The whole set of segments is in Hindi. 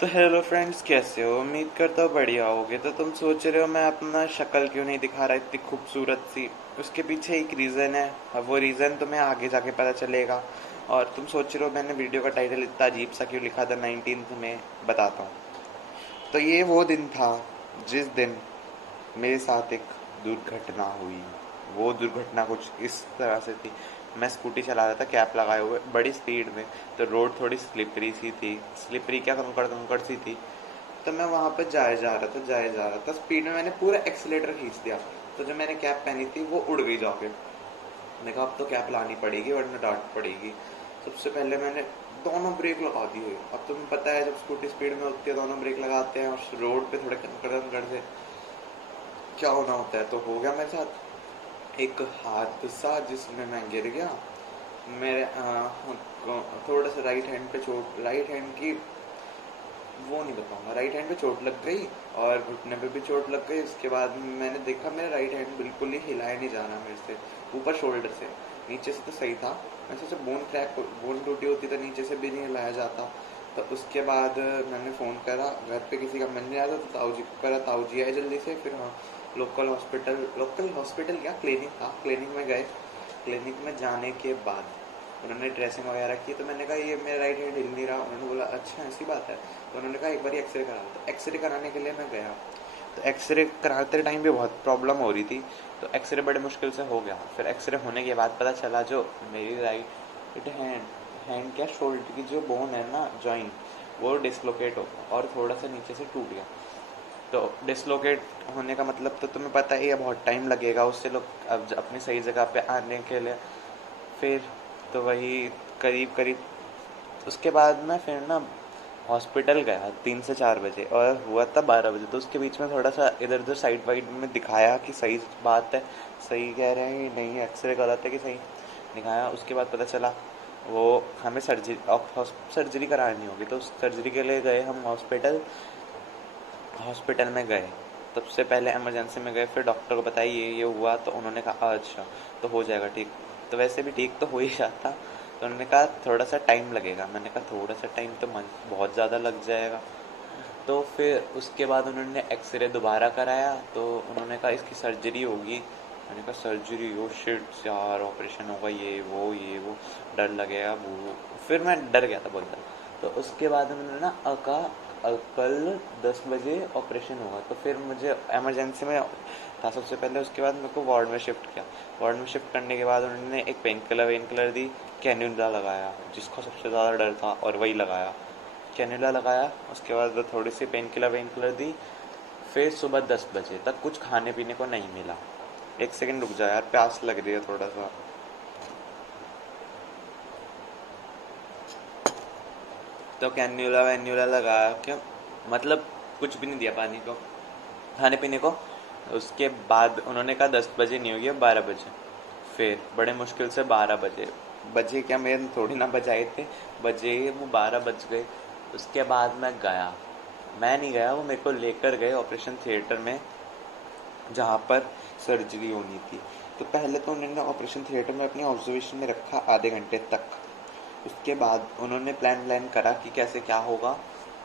तो हेलो फ्रेंड्स, कैसे हो? उम्मीद करता हूँ बढ़िया होगे। तो तुम सोच रहे हो मैं अपना शक्ल क्यों नहीं दिखा रहा इतनी खूबसूरत सी। उसके पीछे एक रीज़न है। अब वो रीज़न तुम्हें आगे जाके पता चलेगा। और तुम सोच रहे हो मैंने वीडियो का टाइटल इतना अजीब सा क्यों लिखा था 19th में, बताता हूँ। तो ये वो दिन था जिस दिन मेरे साथ एक दुर्घटना हुई। वो दुर्घटना कुछ इस तरह से थी। मैं स्कूटी चला रहा था कैप लगाए हुए बड़ी स्पीड में। तो रोड थोड़ी स्लिपरी सी थी, स्लिपरी क्या, कंकड़ कंकड़ सी थी। तो मैं वहाँ पर जाए जा रहा था स्पीड में। मैंने पूरा एक्सीलेटर खींच दिया। तो जो मैंने कैप पहनी थी वो उड़ गई जाके। मैंने कहा अब तो कैप लानी पड़ेगी वरना डांट पड़ेगी। सबसे पहले मैंने दोनों ब्रेक लगा दिए। अब तुम्हें पता है जब स्कूटी स्पीड में होती है दोनों ब्रेक लगाते हैं और रोड पे थोड़े कंकड़ कंकड़ से क्या होना होता है। तो हो गया मेरे साथ एक हादसा जिसमें मैं गिर गया। मेरे थोड़ा सा राइट हैंड पे चोट, राइट हैंड की वो नहीं बताऊंगा, राइट हैंड पे चोट लग गई और घुटने पे भी चोट लग गई। उसके बाद मैंने देखा मेरा राइट हैंड बिल्कुल ही हिलाया नहीं जा रहा मेरे से। ऊपर शोल्डर से, नीचे से तो सही था। वैसे जब बोन टूटी होती तो नीचे से भी नहीं हिलाया जाता। तो उसके बाद मैंने फ़ोन करा, घर पे किसी का मिल नहीं रहा था तो ताऊ जी को करा, ताऊ जी आए जल्दी से। फिर हाँ, लोकल हॉस्पिटल क्या, क्लिनिक था, क्लिनिक में गए। क्लिनिक में जाने के बाद उन्होंने ड्रेसिंग वगैरह की। तो मैंने कहा ये मेरा राइट हैंड हिल नहीं रहा। उन्होंने बोला अच्छा ऐसी बात है। तो उन्होंने कहा एक बार एक्सरे करा। तो एक्सरे कराने के लिए मैं गया। तो एक्सरे कराते टाइम भी बहुत प्रॉब्लम हो रही थी। तो एक्सरे बड़े मुश्किल से हो गया। फिर एक्सरे होने के बाद पता चला जो मेरी राइट हैंड हैंड क्या, शोल्डर की जो बोन है ना, जॉइंट, वो डिसलोकेट हो गया और थोड़ा सा नीचे से टूट गया। तो डिसलोकेट होने का मतलब तो तुम्हें पता ही है, बहुत टाइम लगेगा उससे लोग अब अपनी सही जगह पे आने के लिए। फिर तो वही करीब करीब उसके बाद मैं फिर ना हॉस्पिटल गया 3 से 4 बजे और हुआ था 12 बजे। तो उसके बीच में थोड़ा सा इधर उधर साइड वाइड में दिखाया कि सही बात है, सही कह रहे हैं कि नहीं, एक्सरे गलत है कि सही, दिखाया। उसके बाद पता चला वो हमें सर्जरी करानी होगी। तो सर्जरी के लिए गए हम हॉस्पिटल। हॉस्पिटल में गए, सबसे पहले इमरजेंसी में गए। फिर डॉक्टर को बताया ये हुआ। तो उन्होंने कहा अच्छा तो हो जाएगा ठीक। तो वैसे भी ठीक तो हो ही जाता। तो उन्होंने कहा थोड़ा सा टाइम लगेगा। मैंने कहा थोड़ा सा टाइम तो मन बहुत ज़्यादा लग जाएगा। तो फिर उसके बाद उन्होंने एक्सरे दोबारा कराया। तो उन्होंने कहा इसकी सर्जरी होगी। मैंने कहा सर्जरी, ओ शिट यार, ऑपरेशन होगा, ये वो डर लगेगा वो। फिर मैं डर गया था बहुत ज़्यादा। तो उसके बाद उन्होंने ना कहा कल 10 बजे ऑपरेशन होगा। तो फिर मुझे इमरजेंसी में था सबसे पहले। उसके बाद मेरे को वार्ड में शिफ्ट किया। वार्ड में शिफ्ट करने के बाद उन्होंने एक पेन किलर दी, कैन्यूला लगाया, जिसका सबसे ज़्यादा डर था और वही लगाया। कैन्यूला लगाया, उसके बाद वो थोड़ी सी पेन किलर दी। फिर सुबह 10 बजे तक कुछ खाने पीने को नहीं मिला। एक सेकंड रुक जा यार, प्यास लग रही है थोड़ा सा। तो कैन्यूला वैन्यूला लगाया क्या, मतलब कुछ भी नहीं दिया पानी को, खाने पीने को। उसके बाद उन्होंने कहा 10 बजे नहीं होगी, अब 12 बजे। फिर बड़े मुश्किल से 12 बजे, बजे क्या, मेरे थोड़ी ना बजाए थे, बजे वो 12 बज गए। उसके बाद मैं गया, मैं नहीं गया, वो मेरे को लेकर गए ऑपरेशन थिएटर में जहाँ पर सर्जरी होनी थी। तो पहले तो उन्होंने ऑपरेशन थिएटर में अपनी ऑब्जर्वेशन में रखा आधे घंटे तक। उसके बाद उन्होंने प्लान करा कि कैसे क्या होगा।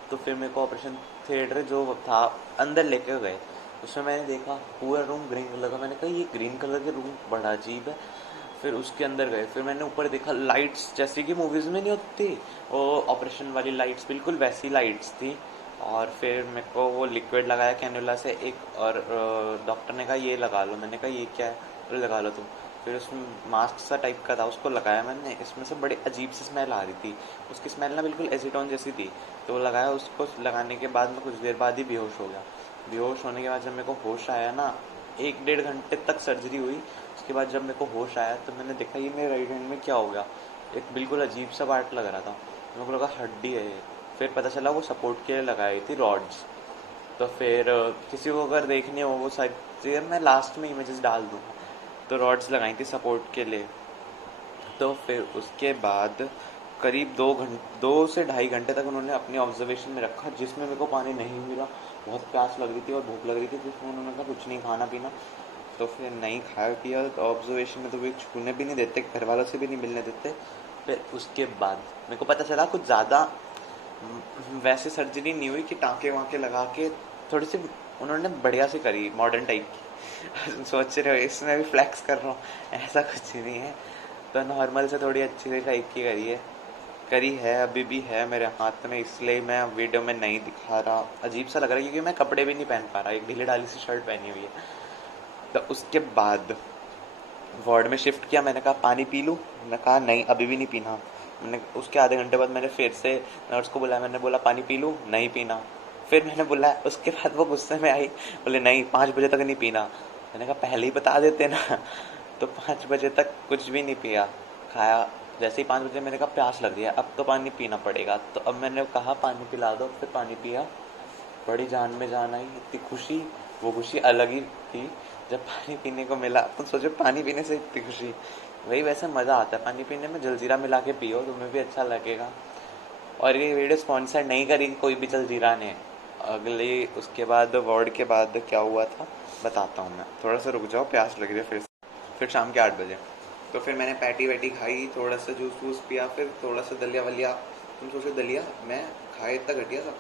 तो फिर मेरे को ऑपरेशन थिएटर जो था अंदर लेके गए। उसमें मैंने देखा पूरा रूम ग्रीन कलर का। मैंने कहा ये ग्रीन कलर के रूम बड़ा अजीब है। फिर उसके अंदर गए, फिर मैंने ऊपर देखा लाइट्स जैसे कि मूवीज़ में नहीं होती, वो ऑपरेशन वाली लाइट्स, बिल्कुल वैसी लाइट्स थी। और फिर मेरे को वो लिक्विड लगाया कैनुला से एक, और डॉक्टर ने कहा ये लगा लो। मैंने कहा ये क्या है? तो लगा लो तुम। फिर उसमें मास्क सा टाइप का था, उसको लगाया मैंने। इसमें से बड़ी अजीब सी स्मेल आ रही थी। उसकी स्मेल ना बिल्कुल एसीटोन जैसी थी। तो वो लगाया, उसको लगाने के बाद में कुछ देर बाद ही बेहोश हो गया। बेहोश होने के बाद जब मेरे को होश आया ना, 1 डेढ़ घंटे तक सर्जरी हुई। उसके बाद जब मेरे को होश आया तो मैंने देखा ये मेरे राइट हैंड में क्या हो गया। एक बिल्कुल अजीब सा पार्ट लग रहा था। मेरे को लगा हड्डी है ये। फिर पता चला वो सपोर्ट के लिए लगाई थी रॉड्स। तो फिर किसी को अगर देखनी हो वो सारी चीज़ें मैं लास्ट में इमेजेस डाल दूँगा। तो रॉड्स लगाई थी सपोर्ट के लिए। तो फिर उसके बाद करीब 2 से ढाई घंटे तक उन्होंने अपनी ऑब्जर्वेशन में रखा, जिसमें मेरे को पानी नहीं मिला। बहुत प्यास लग रही थी और भूख लग रही थी, जिसमें उन्होंने कहा कुछ नहीं खाना पीना। तो फिर नहीं खाया पिया। तो ऑब्जर्वेशन में तो वे छूने भी नहीं देते, घर वालों से भी नहीं मिलने देते। फिर उसके बाद मेरे को पता चला कुछ ज़्यादा वैसे सर्जरी नहीं हुई कि टाँके वाँके लगा के, थोड़ी सी उन्होंने बढ़िया से करी, मॉडर्न टाइप की। सोच रहे हो इसमें भी फ्लैक्स कर रहा हूँ, ऐसा कुछ नहीं है। तो नॉर्मल से थोड़ी अच्छी टाइप की करी है, अभी भी है मेरे हाथ में, इसलिए मैं वीडियो में नहीं दिखा रहा। अजीब सा लग रहा है क्योंकि मैं कपड़े भी नहीं पहन पा रहा, एक ढीली ढाली सी शर्ट पहनी हुई है। तो उसके बाद वार्ड में शिफ्ट किया, मैंने कहा पानी पी लूँ, मैंने कहा नहीं अभी भी नहीं पीना। मैंने उसके आधे घंटे बाद मैंने फिर से नर्स को बुलाया, मैंने बोला पानी पी लूँ, नहीं पीना। फिर मैंने बोला, उसके बाद वो गुस्से में आई, बोले नहीं 5 बजे तक नहीं पीना। मैंने कहा पहले ही बता देते ना। तो 5 बजे तक कुछ भी नहीं पिया, खाया। जैसे ही 5 बजे मैंने कहा प्यास लग रही है, अब तो पानी पीना पड़ेगा, तो अब मैंने कहा पानी पिला दो, फिर पानी पिया। बड़ी जान में जान आई, इतनी खुशी, वो खुशी अलग ही थी जब पानी पीने को मिला। तुम सोचो पानी पीने से इतनी खुशी, वही वैसे मज़ा आता है पानी पीने में। जलजीरा मिला के पियो, तुम्हें भी अच्छा लगेगा। और ये वीडियो स्पॉन्सर नहीं करी कोई भी जलजीरा ने। अगले उसके बाद वार्ड के बाद क्या हुआ था बताता हूँ मैं, थोड़ा सा रुक जाओ, प्यास लग रही है फिर से। फिर शाम के 8 बजे तो फिर मैंने पैटी वैटी खाई, थोड़ा सा जूस वूस पिया, फिर थोड़ा सा दलिया वलिया। तुम सोचो दलिया मैं खाया इतना घटिया था,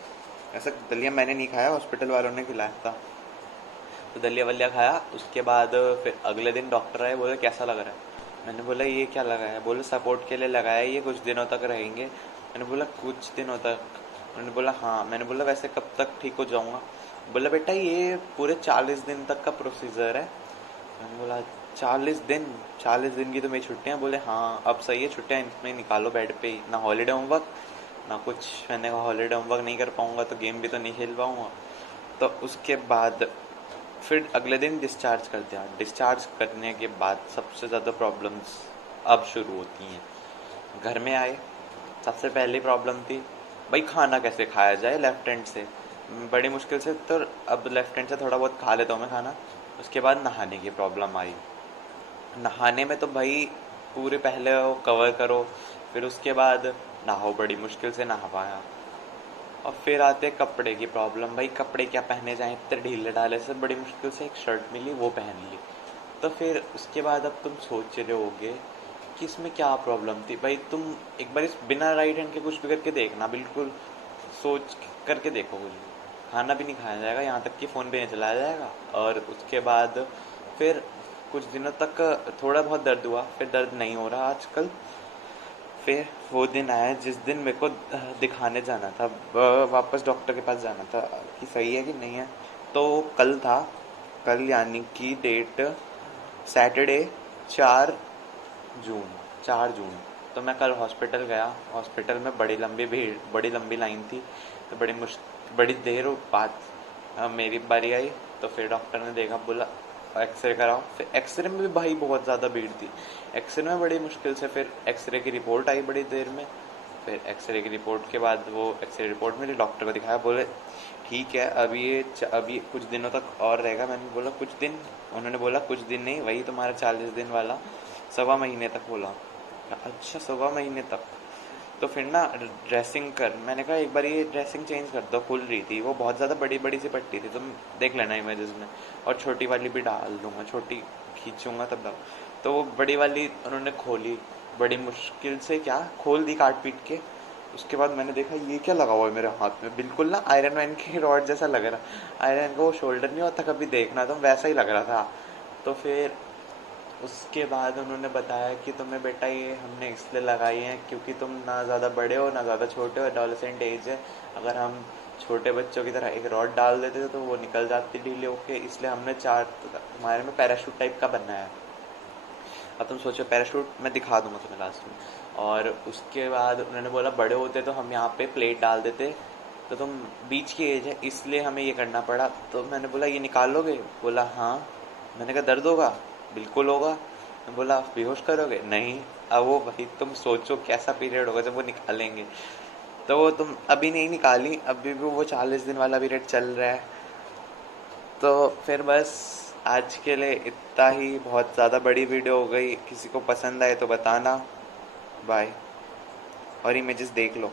ऐसा दलिया मैंने नहीं खाया, हॉस्पिटल वालों ने खिलाया था। तो दलिया वलिया खाया। उसके बाद फिर अगले दिन डॉक्टर आए, बोले कैसा लग रहा है। मैंने बोला ये क्या लगा है, बोले सपोर्ट के लिए लगाया है, ये कुछ दिनों तक रहेंगे। मैंने बोला कुछ दिनों तक। उन्होंने बोला हाँ। मैंने बोला वैसे कब तक ठीक हो जाऊंगा। बोला बेटा ये पूरे 40 दिन तक का प्रोसीजर है। मैंने बोला 40 दिन, 40 दिन की तो मेरी छुट्टियाँ। बोले हाँ अब सही है, छुट्टियाँ इसमें निकालो बेड पे ही, ना हॉलीडे होमवर्क ना कुछ। मैंने कहा हॉलीडे होमवर्क नहीं कर पाऊंगा तो गेम भी तो नहीं खेल पाऊंगा। तो उसके बाद फिर अगले दिन डिस्चार्ज कर दिया। डिस्चार्ज करने के बाद सबसे ज़्यादा प्रॉब्लम्स अब शुरू होती हैं। घर में आए, सबसे पहली प्रॉब्लम थी भाई खाना कैसे खाया जाए लेफ्ट हैंड से। बड़ी मुश्किल से तो अब लेफ्ट हैंड से थोड़ा बहुत खा लेता हूँ मैं खाना। उसके बाद नहाने की प्रॉब्लम आई। नहाने में तो भाई पूरे पहले वो कवर करो, फिर उसके बाद नहाओ, बड़ी मुश्किल से नहा पाया। और फिर आते कपड़े की प्रॉब्लम, भाई कपड़े क्या पहने जाएं, इतने ढीले ढाले से, बड़ी मुश्किल से एक शर्ट मिली वो पहन ली। तो फिर उसके बाद अब तुम सोच रहे होगे कि इसमें क्या प्रॉब्लम थी। भाई तुम एक बार इस बिना राइट हैंड के कुछ भी करके देखना, बिल्कुल सोच करके देखो कुछ भी। खाना भी नहीं खाया जाएगा, यहाँ तक कि फ़ोन भी नहीं चलाया जाएगा। और उसके बाद फिर कुछ दिनों तक थोड़ा बहुत दर्द हुआ, फिर दर्द नहीं हो रहा आजकल। फिर वो दिन आया जिस दिन मेरे को दिखाने जाना था, वापस डॉक्टर के पास जाना था कि सही है कि नहीं है। तो कल था, कल यानी कि डेट सैटरडे 4 जून, 4 जून। तो मैं कल हॉस्पिटल गया। हॉस्पिटल में बड़ी लंबी भीड़, बड़ी लंबी लाइन थी। तो बड़ी देर बाद मेरी बारी आई। तो फिर डॉक्टर ने देखा, बोला एक्सरे कराओ। फिर एक्सरे में भी भाई बहुत ज़्यादा भीड़ थी। एक्सरे में बड़ी मुश्किल से फिर एक्सरे की रिपोर्ट आई बड़ी देर में। फिर एक्सरे की रिपोर्ट के बाद वो एक्सरे रिपोर्ट मेरे डॉक्टर को दिखाया, बोले ठीक है अभी कुछ दिनों तक और रहेगा। मैंने बोला कुछ दिन। उन्होंने बोला कुछ दिन नहीं, वही तुम्हारा 40 दिन वाला 1.25 महीने तक बोला। अच्छा 1.25 महीने तक। तो फिर ना ड्रेसिंग कर, मैंने कहा एक बार ये ड्रेसिंग चेंज कर दो, खुल रही थी वो, बहुत ज़्यादा बड़ी बड़ी सी पट्टी थी, तुम देख लेना इमेजेस में। और छोटी वाली भी डाल दूंगा, छोटी खींचूंगा तब डाल। तो वो बड़ी वाली उन्होंने खोली, बड़ी मुश्किल से क्या खोल दी काट पीट के। उसके बाद मैंने देखा ये क्या लगा हुआ है मेरे हाथ में, बिल्कुल ना आयरन मैन की रॉड जैसा लग रहा। आयरन का वो शोल्डर नहीं होता कभी देखना, तो वैसा ही लग रहा था। तो फिर उसके बाद उन्होंने बताया कि तुम्हें बेटा ये हमने इसलिए लगाई है क्योंकि तुम ना ज़्यादा बड़े हो ना ज़्यादा छोटे हो, एडोलेसेंट एज है। अगर हम छोटे बच्चों की तरह एक रॉड डाल देते तो वो निकल जाती ढीली होके, इसलिए हमने चार तुम्हारे में पैराशूट टाइप का बनना है। अब तुम सोचो, पैराशूट मैं दिखा दूंगा तुम्हें लास्ट में। और उसके बाद उन्होंने बोला बड़े होते तो हम यहाँ पे प्लेट डाल देते, तो तुम बीच की एज है इसलिए हमें ये करना पड़ा। तो मैंने बोला ये निकाल लोगे, बोला हाँ। मैंने कहा दर्द होगा, बिल्कुल होगा। मैं बोला आप बेहोश करोगे, नहीं। अब वो भाई तुम सोचो कैसा पीरियड होगा जब वो निकालेंगे। तो वो तुम अभी नहीं निकाली, अभी भी वो 40 दिन वाला पीरियड चल रहा है। तो फिर बस आज के लिए इतना ही, बहुत ज़्यादा बड़ी वीडियो हो गई, किसी को पसंद आए तो बताना। बाय। और इमेजेस देख लो।